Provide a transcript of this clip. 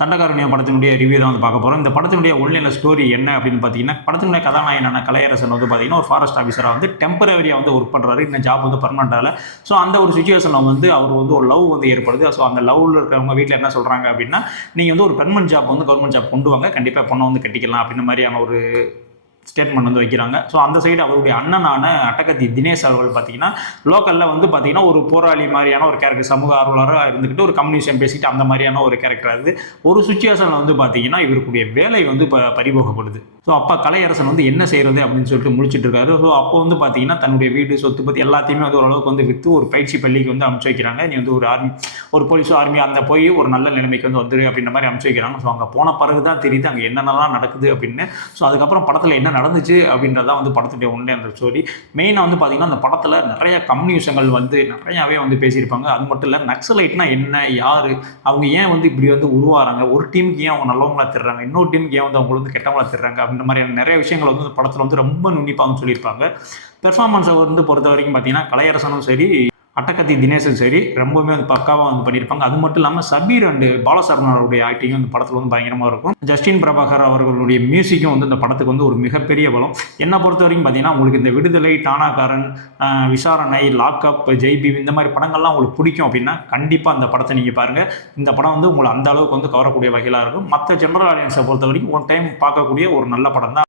தண்டகாரண்யம் படத்தினுடைய ரிவ்யூ தான் வந்து பார்க்க போகிறோம். இந்த படத்தினுடைய ஒன்லைன் ஸ்டோரி என்ன அப்படின்னு பார்த்தீங்கன்னா, படத்தினுடைய கதாநாயகனான கலையரசன் வந்து பார்த்தீங்கன்னா, ஒரு ஃபாரஸ்ட் ஆஃபீஸராக வந்து டெம்பரரியாக வந்து ஒர்க் பண்ணுறாரு. இன்னும் ஜாப் வந்து பர்மனெண்ட் ஆகல. ஸோ அந்த ஒரு சிச்சுவேஷனில் வந்து அவர் வந்து ஒரு லவ் வந்து ஏற்படுது. ஸோ அந்த லவ்வில் இருக்கிறவங்க வீட்டில் என்ன சொல்கிறாங்க அப்படின்னா, நீங்கள் வந்து ஒரு பெர்மனெண்ட் ஜாப் வந்து கவர்மெண்ட் ஜாப் கொண்டு வாங்க, கண்டிப்பாக பொண்ணை வந்து கட்டிக்கலாம் அப்படின்ற மாதிரியான ஒரு ஸ்டேட்மெண்ட் வந்து வைக்கிறாங்க. ஸோ அந்த சைடு அவருடைய அண்ணனான அட்டகத்தி தினேஷ் அவர்கள் பார்த்தீங்கன்னா, லோக்கலில் வந்து பார்த்தீங்கன்னா ஒரு போராளி மாதிரியான ஒரு கேரக்டர், சமூக ஆர்வலராக இருந்துக்கிட்டு ஒரு கம்யூனிசம் பேசிட்டு அந்த மாதிரியான ஒரு கேரக்டர் இருக்குது. ஒரு சுச்சுவேஷனில் வந்து பார்த்தீங்கன்னா இவருக்குடைய வேலை வந்து பறிபோகப்படுது. ஸோ அப்போ கலையரசன் வந்து என்ன செய்கிறது அப்படின்னு சொல்லிட்டு முழிச்சிட்டு இருக்காரு. ஸோ அப்போ வந்து பார்த்தீங்கன்னா தன்னுடைய வீடு சொத்து பற்றி எல்லாத்தையுமே வந்து ஓரளவுக்கு வந்து விற்று ஒரு பயிற்சி பள்ளிக்கு வந்து அனுப்பிச்சு வைக்கிறாங்க. நீ வந்து ஒரு ஆர்மி, ஒரு போலீஸோ ஆர்மி அந்த போய் ஒரு நல்ல நிலைமைக்கு வந்து வந்துரு அப்படின்ற மாதிரி அனுப்பிச்சு வைக்கிறாங்க. ஸோ அங்கே போன பிறகு தான் தெரியுது அங்கே என்னென்னலாம் நடக்குது அப்படின்னு. ஸோ அதுக்கப்புறம் படத்தில் என்ன நடந்துச்சு அப்படின்றதான் வந்து படத்துடைய ஒன்றே அந்த ஸ்டோரி. மெயினாக வந்து பார்த்தீங்கன்னா அந்த படத்தில் நிறைய கம்யூனிசங்கள் வந்து நிறையாவே வந்து பேசியிருப்பாங்க. அது மட்டும் இல்லை, நக்சலைட்னா என்ன, யார், அவங்க ஏன் வந்து இப்படி வந்து உருவாகிறாங்க, ஒரு டீமுக்கு ஏன் அவங்க நல்லவங்களா திடுறாங்க, இன்னொரு டீமுக்கு ஏன் வந்து அவங்க வந்து கெட்டவங்களா திடுறாங்க அப்படின்ற மாதிரியான நிறைய விஷயங்கள் வந்து இந்த படத்தில் வந்து ரொம்ப நுண்ணிப்பாக சொல்லியிருப்பாங்க. பெர்ஃபார்மன்ஸை வந்து பொறுத்த வரைக்கும் பார்த்தீங்கன்னா கலையரசனும் சரி, அட்டகத்தி தினேஷும் சரி ரொம்பவுமே வந்து பக்காவாக வந்து பண்ணியிருப்பாங்க. அது மட்டும் இல்லாமல் சபீர் அண்டு பாலசரவணனுடைய ஆக்டிங்கும் இந்த படத்தில் வந்து பயங்கரமாக இருக்கும். ஜஸ்டின் பிரபாகர் அவர்களுடைய மியூசிக்கும் வந்து இந்த படத்துக்கு வந்து ஒரு மிகப்பெரிய பலம். என்னை பொறுத்த வரைக்கும் பார்த்தீங்கன்னா உங்களுக்கு இந்த விடுதலை, டானாக்காரன், விசாரணை, லாக்அப், ஜெய்பீம் இந்த மாதிரி படங்கள்லாம் உங்களுக்கு பிடிக்கும் அப்படின்னா கண்டிப்பாக அந்த படத்தை நீங்கள் பாருங்கள். இந்த படம் வந்து உங்களை அந்த அளவுக்கு வந்து கவரக்கூடிய வகையிலாக இருக்கும். மற்ற ஜெனரல் ஆடியன்ஸை பொறுத்த வரைக்கும் ஒன் டைம் பார்க்கக்கூடிய ஒரு நல்ல படம் தான்.